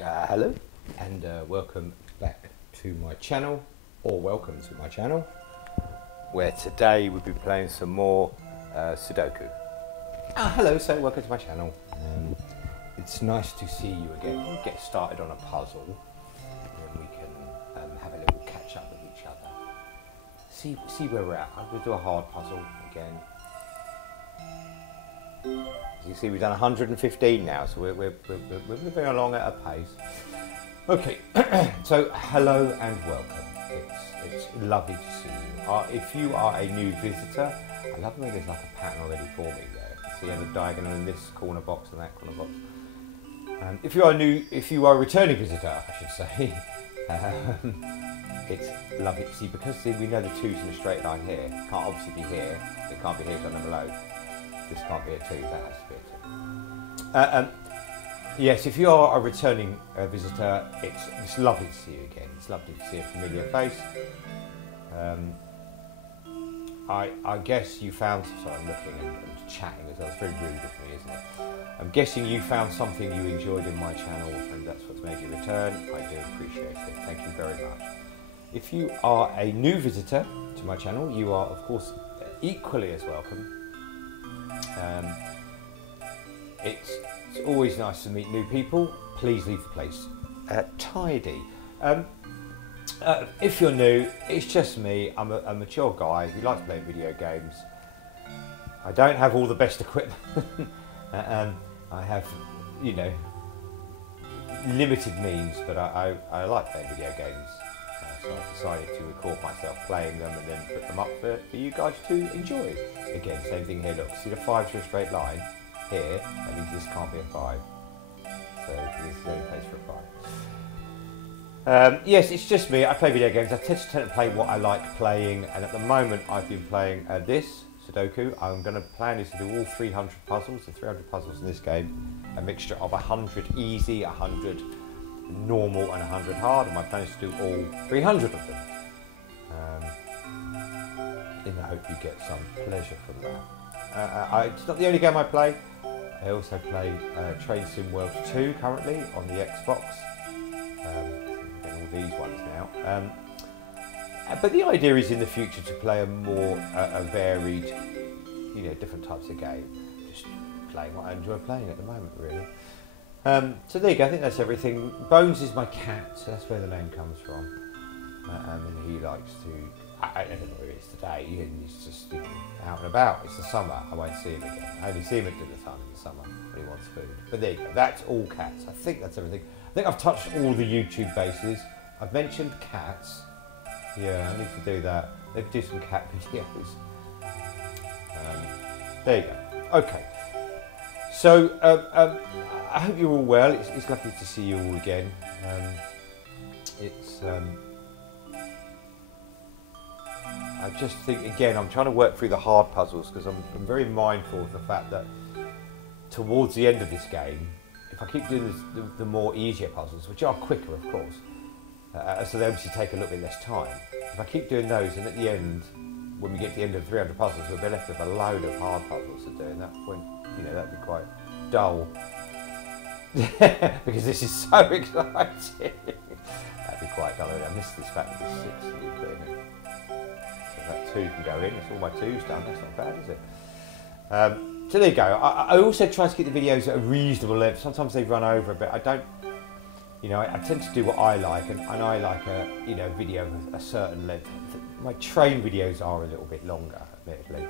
Hello and welcome back to my channel, or welcome to my channel, where today we'll be playing some more Sudoku. Hello, so welcome to my channel. It's nice to see you again. We'll get started on a puzzle and then we can have a little catch up with each other. See where we're at. We'll do a hard puzzle again. As you see, we've done 115 now, so we're moving along at a pace. Okay, so hello and welcome. It's lovely to see you. If you are a new visitor, I love when there's like a pattern already for me there. See how the diagonal in this corner box and that corner box. If you are a returning visitor, I should say, it's lovely to see, because see, we know the two's in a straight line here. Can't obviously be here. It can't be here because I'm below. This can't be a 2, that has to be a 2. Yes, if you are a returning visitor, it's lovely to see you again. It's lovely to see a familiar face. I guess you found, sorry, I'm looking and chatting as well. It's very rude of me, isn't it? I'm guessing you found something you enjoyed in my channel, and that's what's made you return. I do appreciate it. Thank you very much. If you are a new visitor to my channel, you are, of course, equally as welcome. It's always nice to meet new people. Please leave the place tidy. If you're new, it's just me. I'm a mature guy who likes playing video games. I don't have all the best equipment. I have, you know, limited means, but I like playing video games. So I decided to record myself playing them and then put them up for you guys to enjoy. Again, same thing here, look, see the 5 to a straight line here, that means this can't be a 5. So this is the only place for a 5. Yes, it's just me. I play video games. I tend to play what I like playing, and at the moment I've been playing this, Sudoku. I'm going to plan is to do all 300 puzzles. The 300 puzzles in this game, a mixture of 100 easy, 100 normal and 100 hard, and my plan is to do all 300 of them. In the hope you get some pleasure from that. It's not the only game I play. I also play Train Sim World 2 currently on the Xbox. I'm getting all these ones now. But the idea is in the future to play a more varied, you know, different types of game. Just playing what I enjoy playing at the moment, really. So there you go, I think that's everything. Bones is my cat, so that's where the name comes from. And he likes to, I don't know where he is today, he's just, you know, out and about. It's the summer, I won't see him again. I only see him at dinner time in the summer when he wants food. But there you go, that's all cats. I think that's everything. I think I've touched all the YouTube bases. I've mentioned cats. Yeah, I need to do that. Let's do some cat videos. There you go. Okay. So, I hope you're all well. It's lovely to see you all again. I just think, again, I'm trying to work through the hard puzzles because I'm very mindful of the fact that towards the end of this game, if I keep doing the more easier puzzles, which are quicker, of course, so they obviously take a little bit less time. If I keep doing those, and at the end, when we get to the end of 300 puzzles, we'll be left with a load of hard puzzles to do, and that point, you know, that'd be quite dull. Because this is so exciting. That'd be quite dull. I miss this fact that there's 6 that you put in it. So that 2 can go in. It's all my 2's done. That's not bad, is it? So there you go. I also try to keep the videos at a reasonable length. Sometimes they run over a bit. I don't, you know, I tend to do what I like, and I like a, you know, video of a certain length. My train videos are a little bit longer, admittedly.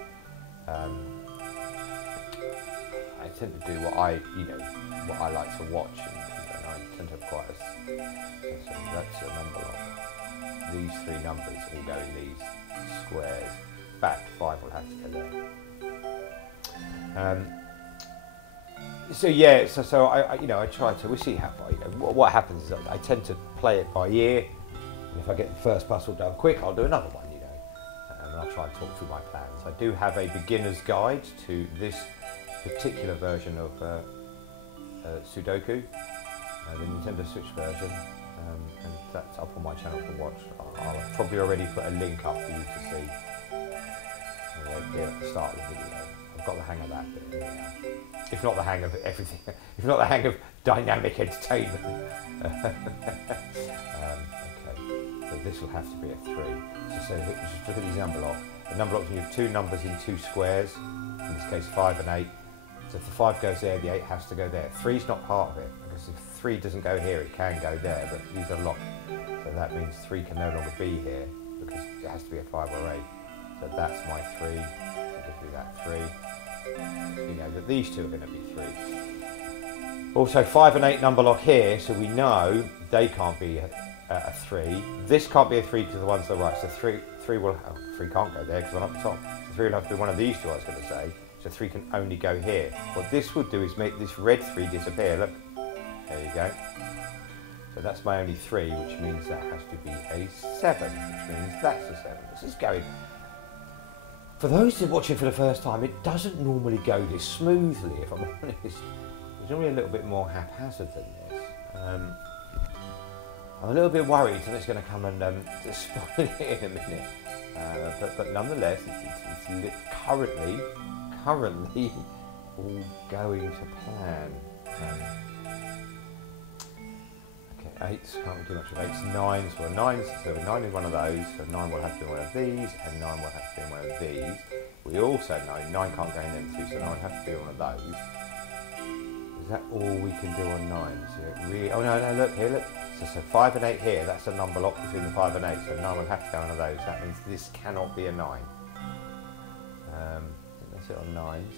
I tend to do what I like to watch, and I tend to have quite a, so that's a number lock. These 3 numbers all go in these squares. Back 5 will have to go there. So yeah, so I you know, I try to, we'll see how far, you know, what happens is I tend to play it by ear, and if I get the first puzzle done quick, I'll do another one, you know, and I'll try and talk through my plans. I do have a beginner's guide to this particular version of Sudoku, the Nintendo Switch version, and that's up on my channel to watch. I'll probably already put a link up for you to see, you know, here at the start of the video. I've got the hang of that bit now. If not the hang of everything, if not the hang of dynamic entertainment. Okay, so this will have to be a 3. So just look at these number lock. The number locks, you have 2 numbers in 2 squares, in this case 5 and 8. So if the 5 goes there, the 8 has to go there. 3's not part of it, because if 3 doesn't go here, it can go there, but these are locked. So that means 3 can no longer be here, because it has to be a 5 or 8. So that's my 3, so just do that 3. So you know that these two are going to be 3. Also 5 and 8 number lock here, so we know they can't be a 3. This can't be a 3 because the one's to the right, so 3 can't go there because one up the top. So 3 will have to be one of these two, I was going to say. So 3 can only go here. What this would do is make this red 3 disappear. Look, there you go. So that's my only 3, which means that has to be a 7, which means that's a 7. This is going. For those who are watching for the first time, it doesn't normally go this smoothly, if I'm honest. It's normally a little bit more haphazard than this. I'm a little bit worried that it's going to come and spoil it in a minute. But nonetheless, it's currently all going to plan. Okay, 8s, can't do much of 8s. 9s, well 9s, so 9 is one of those, so 9 will have to be one of these, and 9 will have to be one of these. We also know 9 can't go in them two, so 9 will have to be one of those. Is that all we can do on 9s? Really, oh no, look here, look. So 5 and 8 here, that's a number lock between the 5 and 8, so 9 will have to go one of those. That means this cannot be a 9. That's it on 9s.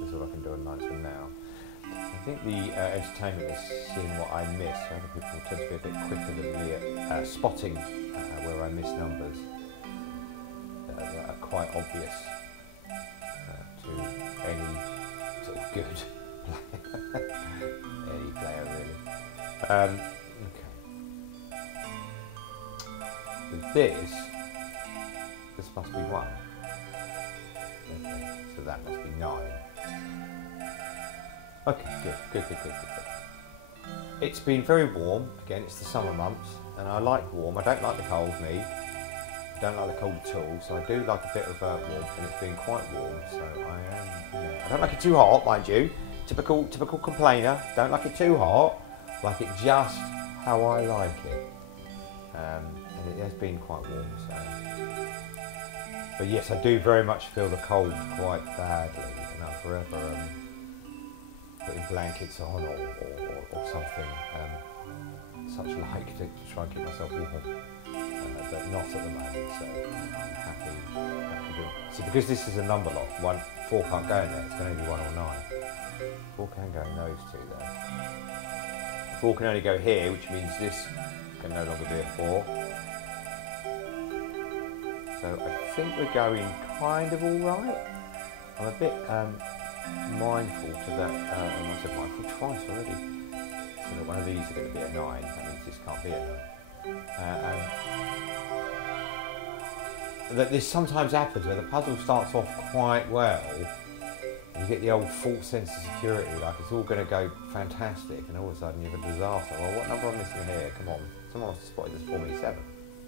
That's all I can do on 9s for now. I think the entertainment is seeing what I miss. Other people tend to be a bit quicker than me at spotting where I miss numbers that are quite obvious to any sort of good player. Any player really. Okay. With this must be 1. Okay, so that must be 9. Okay, good. It's been very warm. Again, it's the summer months, and I like warm. I don't like the cold, me. I don't like the cold at all, so I do like a bit of warmth, and it's been quite warm, so I am... I don't like it too hot, mind you. Typical complainer. Don't like it too hot. Like it just how I like it. And it has been quite warm, so... But yes, I do very much feel the cold quite badly, and I'm forever... putting blankets on or something such like to try and keep myself warm, but not at the moment, so I'm happy. So because this is a number lock, 4 can't go in there, it's going to be 1 or 9. 4 can go in those two though. 4 can only go here, which means this can no longer be a 4. So I think we're going kind of alright. I'm a bit mindful to that, I said mindful twice already, so that one of these are going to be a 9, that means this can't be a 9. That this sometimes happens where the puzzle starts off quite well, and you get the old false sense of security, like it's all going to go fantastic, and all of a sudden you have a disaster. Well, what number am I missing here? Come on, someone wants to spot this for me. 7.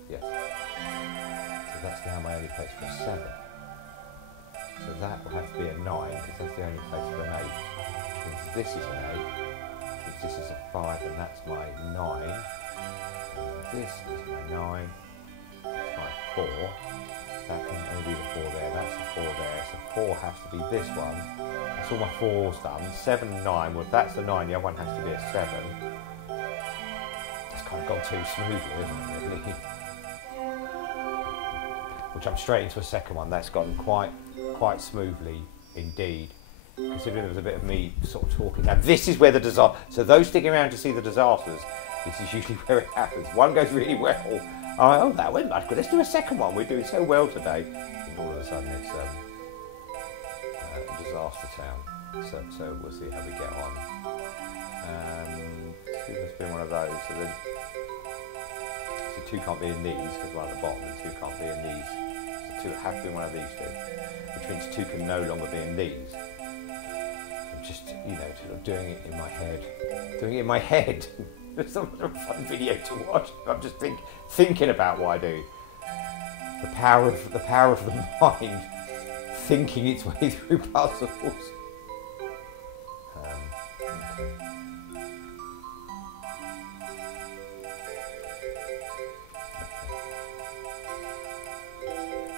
Yes. So that's now my only place for a 7. So that will have to be a 9, because that's the only place for an 8. Since this is an 8, since this is a 5, and that's my 9. And this is my 9. That's my 4. That can only be the 4 there. That's the 4 there. So 4 has to be this one. That's all my 4's done. 7 and 9. Well, if that's the 9, the other one has to be a 7. That's kind of gone too smoothly, isn't it, really? Which I'm straight into a second one. That's gone quite smoothly indeed, considering there was a bit of me sort of talking. Now this is where the disaster, so those sticking around to see the disasters, this is usually where it happens. One goes really well, oh that went much good, let's do a second one, we're doing so well today, and all of a sudden it's disaster town. So we'll see how we get on. See if there's been one of those, so 2 can't be in these because one at the bottom, and 2 can't be in these, so 2 have to be in one of these 2. Which means 2 can no longer be in these. I'm just, sort of doing it in my head. It's not a fun video to watch. I'm just thinking about what I do. The power of the mind thinking its way through puzzles. Okay.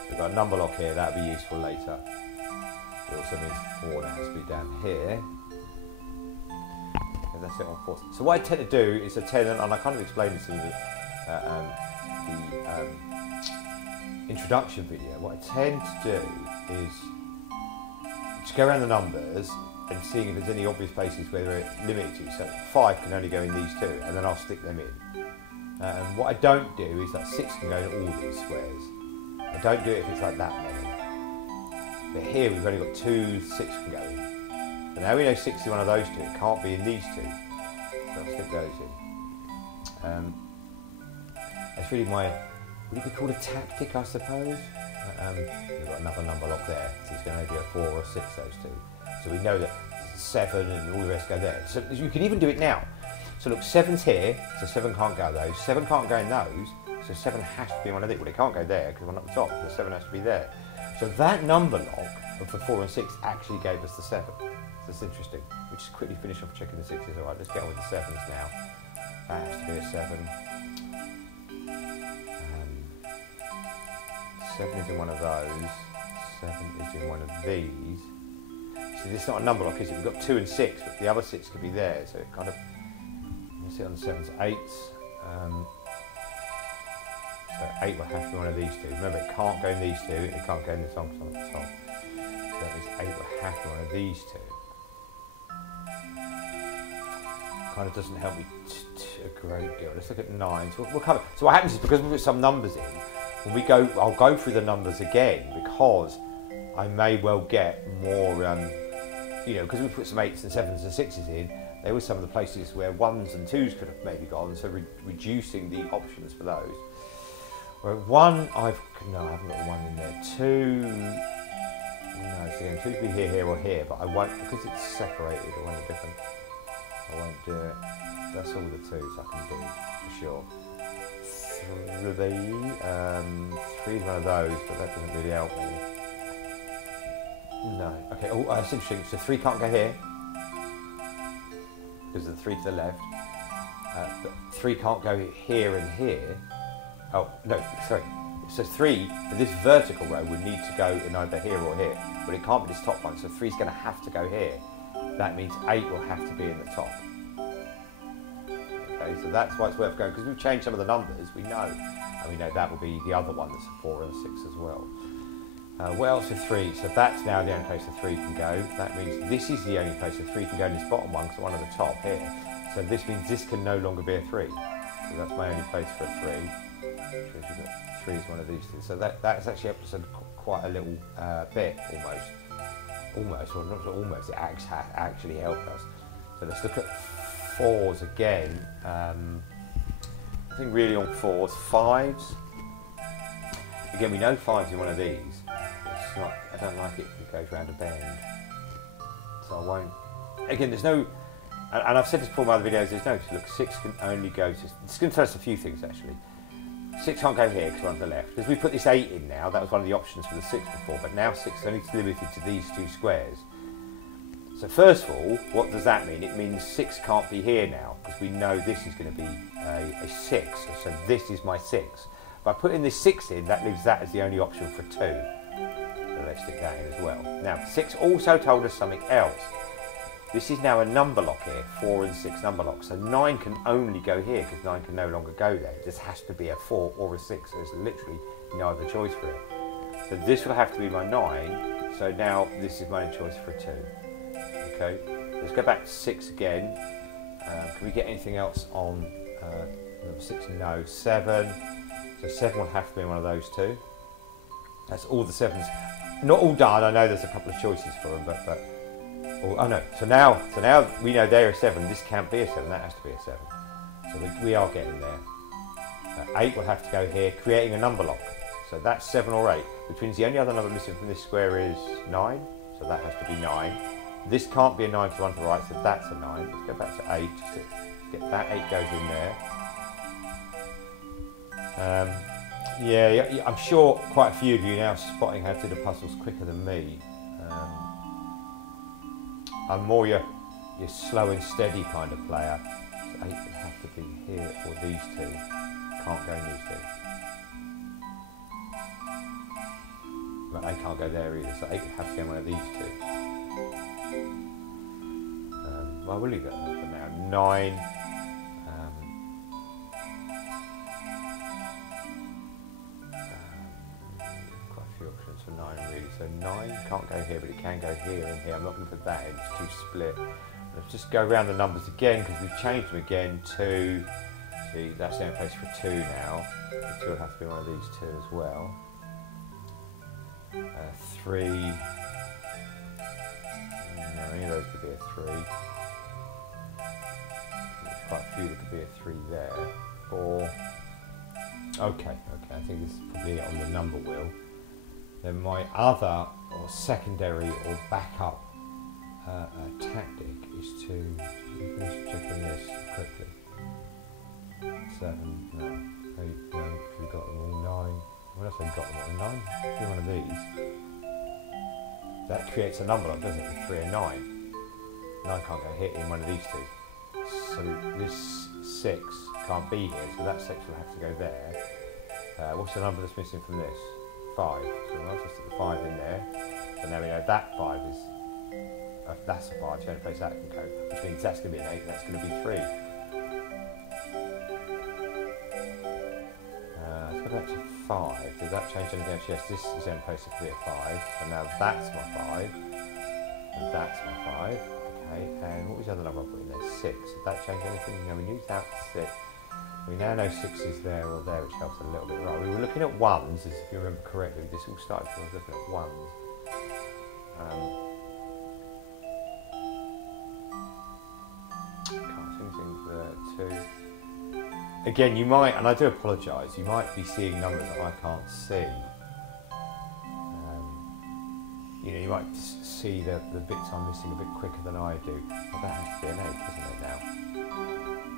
We've got a number lock here, that'll be useful later. It also means 4 now has to be down here. And that's it on 4. So what I tend to do is and I kind of explained this in the introduction video. What I tend to do is just go around the numbers and seeing if there's any obvious places where they're limited to. So 5 can only go in these 2, and then I'll stick them in. And what I don't do is that 6 can go in all these squares. I don't do it if it's like that many. But here we've only got 2, 6 can go in. So now we know 6 is one of those 2. It can't be in these 2. So I'll stick those in. That's really my, would it be called a tactic, I suppose? We've got another number lock there. So it's going to be a 4 or a 6, those 2. So we know that 7 and all the rest go there. So you can even do it now. So look, 7's here, so 7 can't go those. 7 can't go in those, so 7 has to be one of these. Well, it can't go there because one at the top, the 7 has to be there. So that number lock of the 4 and 6 actually gave us the 7. So that's interesting. We just quickly finish off checking the 6s. All right, let's get on with the 7s now. That has to be a 7. 7 is in one of those. 7 is in one of these. See, this is not a number lock, is it? We've got 2 and 6, but the other 6 could be there. So it kind of, you see on the 7s, 8s. So 8 will have to be one of these 2. Remember, it can't go in these 2, it can't go in the top. So that means 8 will have to be one of these 2. Kind of doesn't help me a great deal. Let's look at 9s. We'll cover. So what happens is, because we put some numbers in, when we go, I'll go through the numbers again, because I may well get more, you know, because we put some 8s and 7s and 6s in, there were some of the places where 1s and 2s could have maybe gone, so reducing the options for those. Where 1, no, I haven't got 1 in there. 2, no, so again, 2 could be here or here, but I won't, because it's separated, I want it different. I won't do it. That's all the 2s I can do, for sure. 3 is one of those, but that doesn't really help me. No, okay, oh, that's interesting. So 3 can't go here, because of the 3 to the left. But 3 can't go here and here. Oh, no, sorry. So 3, for this vertical row, would need to go in either here or here. But it can't be this top one, so 3 is going to have to go here. That means 8 will have to be in the top. Okay, so that's why it's worth going, because we've changed some of the numbers, we know. And we know that will be the other one that's a 4 and a 6 as well. What else is 3? So that's now the only place the 3 can go. That means this is the only place the 3 can go in this bottom one, because one at the top here. So this means this can no longer be a 3. So that's my only place for a 3. 3 is one of these things. So that's actually helped us quite a little bit, almost. Almost, or not almost, it actually helped us. So let's look at 4s again. I think really on 4s, 5s. Again, we know 5s in one of these. It's not, I don't like it if it goes round a bend. So I won't. Again, there's no, and I've said this before in my other videos, there's no, look, 6 can only go to, it's going to tell us a few things actually. 6 can't go here because we're on the left. Because we put this 8 in now, that was one of the options for the 6 before, but now 6 is only limited to these 2 squares. So first of all, what does that mean? It means 6 can't be here now, because we know this is going to be a 6, so this is my 6. By putting this 6 in, that leaves that as the only option for 2. So let's stick that in as well. Now, 6 also told us something else. This is now a number lock here, 4 and 6 number lock. So 9 can only go here, because 9 can no longer go there. It just has to be a 4 or a 6. There's literally no other choice for it. So this will have to be my 9. So now this is my only choice for a 2. Okay, let's go back to 6 again. Can we get anything else on number 6? No. 7. So 7 will have to be one of those 2. That's all the 7s. Not all done. I know there's a couple of choices for them, but oh no. So now we know they're a 7. This can't be a 7. That has to be a 7. So we are getting there. 8 will have to go here, creating a number lock. So that's 7 or 8, which means the only other number missing from this square is 9. So that has to be 9. This can't be a 9 to 1 to the right, so that's a 9. Let's go back to 8. Just get that 8 goes in there. Yeah, I'm sure quite a few of you now spotting how to do the puzzles quicker than me. I'm more your slow and steady kind of player. So 8 would have to be here or these two. Can't go in these two. But they can't go there either, so 8 would have to go in one of these two. Well, we'll leave that for now. 9. Quite a few options for 9 really. So 9 can't go here, but it can go here and here. I'm not going to put that in, it's too split. Let's just go around the numbers again because we've changed them again. 2. See, that's the only place for 2 now. The 2 will have to be one of these two as well. 3. No, any of those could be a 3. There's quite a few that could be a 3 there. 4. Okay, I think this is probably it on the number wheel. Then my other or secondary or backup tactic is to finish checking this quickly. 7, no, 8, no, we got them all. 9. What else have we got them all? 9? Do one of these. That creates a number lock, doesn't it? With 3 and 9. 9 can't go here in one of these two. So this 6 can't be here, so that 6 will have to go there. What's the number that's missing from this? 5. So we might just put the 5 in there. And now we know that 5 is, that's a 5, so the only place that can go, which means that's going to be an 8, that's going to be 3. Let's go back to 5. Does that change anything else? Yes, this is the only place that could be a 5. And now that's my 5. And that's my 5. Okay, and what was the other number I put in there? 6. Did that change anything? No, we used that 6. We now know 6 is there or there, which helps a little bit. Right, we were looking at 1s, as if you remember correctly. This all started when I was looking at 1s. Can't see anything there. 2. Again, you might, and I do apologise, you might be seeing numbers that I can't see. You know, you might see the bits I'm missing a bit quicker than I do. Well, that has to be an 8, doesn't it now?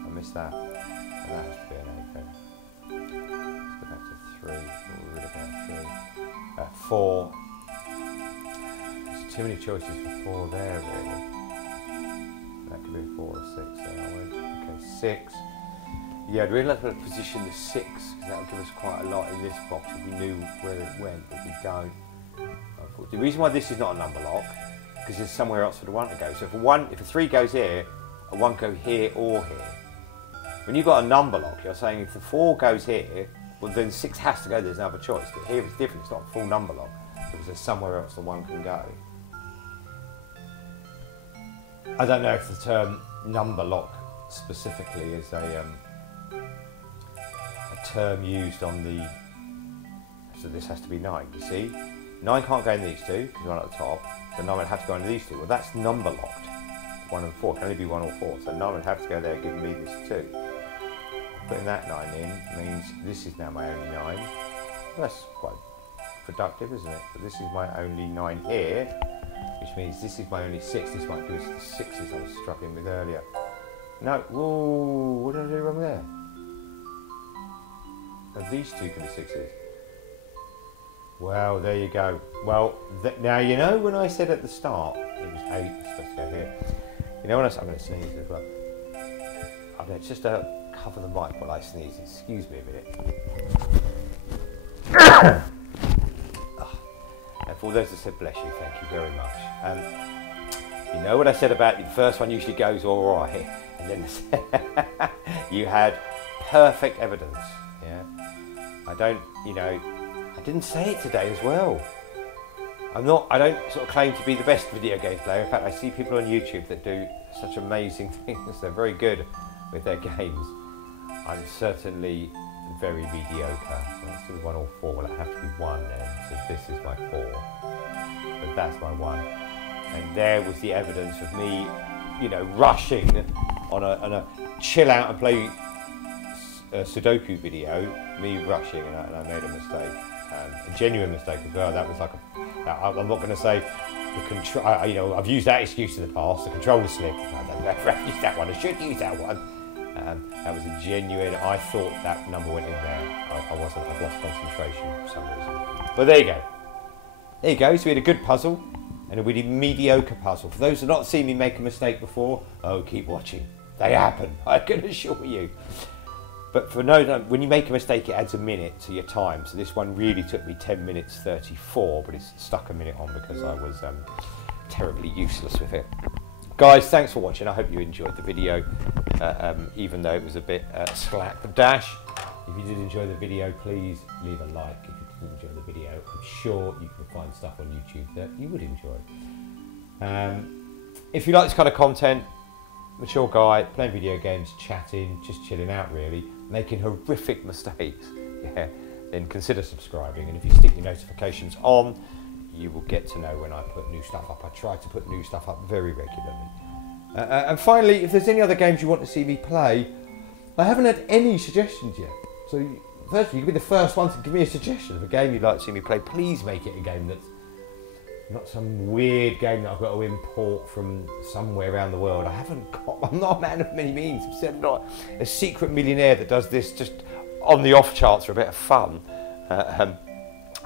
I missed that. And that has to be an 8 then. Let's go back to 3. What were we looking at? 3. 4. There's too many choices for 4 there, really. That could be a 4 or 6 there, I won't. Okay, 6. Yeah, I'd really like to position the 6, because that would give us quite a lot in this box if we knew where it went, but we don't. The reason why this is not a number lock, because there's somewhere else for the 1 to go. So if a 3 goes here, a 1 go here or here. When you've got a number lock, you're saying if the 4 goes here, well then 6 has to go, there's another choice. But here it's different, it's not a full number lock, because there's somewhere else the 1 can go. I don't know if the term number lock specifically is a term used on the, so this has to be 9, you see? 9 can't go in these two, because 1 at the top, so 9 would have to go into these two. Well, that's number locked. 1 and 4 can only be 1 or 4, so 9 would have to go there, giving me this 2. Putting that 9 in means this is now my only 9. Well, that's quite productive, isn't it? But this is my only 9 here, which means this is my only 6. This might give us the 6s I was struggling with earlier. No, whoa, what did I do wrong there? Now, these two can be 6s. Well, there you go. Well, now you know when I said at the start it was 8, it's supposed to go here. You know when I'm going to sneeze as well. I'm going to just cover the mic while I sneeze. Excuse me a minute. And for those that said bless you, thank you very much. You know what I said about the first one usually goes all right, and then you had perfect evidence. Yeah, I don't, you know. I didn't say it today as well. I don't sort of claim to be the best video game player. In fact, I see people on YouTube that do such amazing things. They're very good with their games. I'm certainly very mediocre. Let's do 1 or 4. Well, it have to be 1 then. So this is my 4. But that's my 1. And there was the evidence of me, you know, rushing on a chill out and play Sudoku video. Me rushing, and I made a mistake. A genuine mistake as well. That was like I'm not going to say the control. You know, I've used that excuse in the past. The controller slip. I don't know if I've used that one. I should use that one. That was a genuine, I thought that number went in there. I wasn't, I've lost concentration for some reason. But there you go. There you go, so we had a good puzzle and a really mediocre puzzle. For those who have not seen me make a mistake before, oh, keep watching. They happen, I can assure you. But for when you make a mistake, it adds a minute to your time. So this one really took me 10 minutes 34, but it's stuck a minute on because I was terribly useless with it. Guys, thanks for watching. I hope you enjoyed the video, even though it was a bit slapdash. If you did enjoy the video, please leave a like. If you didn't enjoy the video, I'm sure you can find stuff on YouTube that you would enjoy. If you like this kind of content, mature guy, playing video games, chatting, just chilling out really, making horrific mistakes, yeah, then consider subscribing. And if you stick your notifications on, you will get to know when I put new stuff up. I try to put new stuff up very regularly. And finally, if there's any other games you want to see me play, I haven't had any suggestions yet. So firstly, you can be the first one to give me a suggestion of a game you'd like to see me play. Please make it a game that's not some weird game that I've got to import from somewhere around the world. I'm not a man of many means. I'm certainly not a secret millionaire that does this just on the off chance for a bit of fun.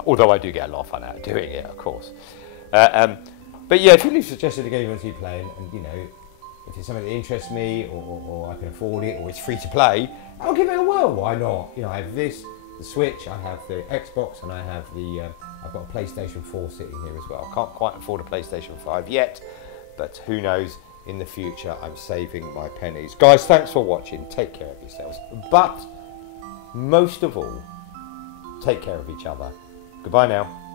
Although I do get a lot of fun out of doing it, of course. But yeah, if you leave suggested a game you want to see playing, and you know, if it's something that interests me, or I can afford it, or it's free to play, I'll give it a whirl. Why not? You know, I have this, the Switch, I have the Xbox, and I have the. I've got a PlayStation 4 sitting here as well. I can't quite afford a PlayStation 5 yet, but who knows? In the future, I'm saving my pennies. Guys, thanks for watching. Take care of yourselves, but most of all, take care of each other. Goodbye now.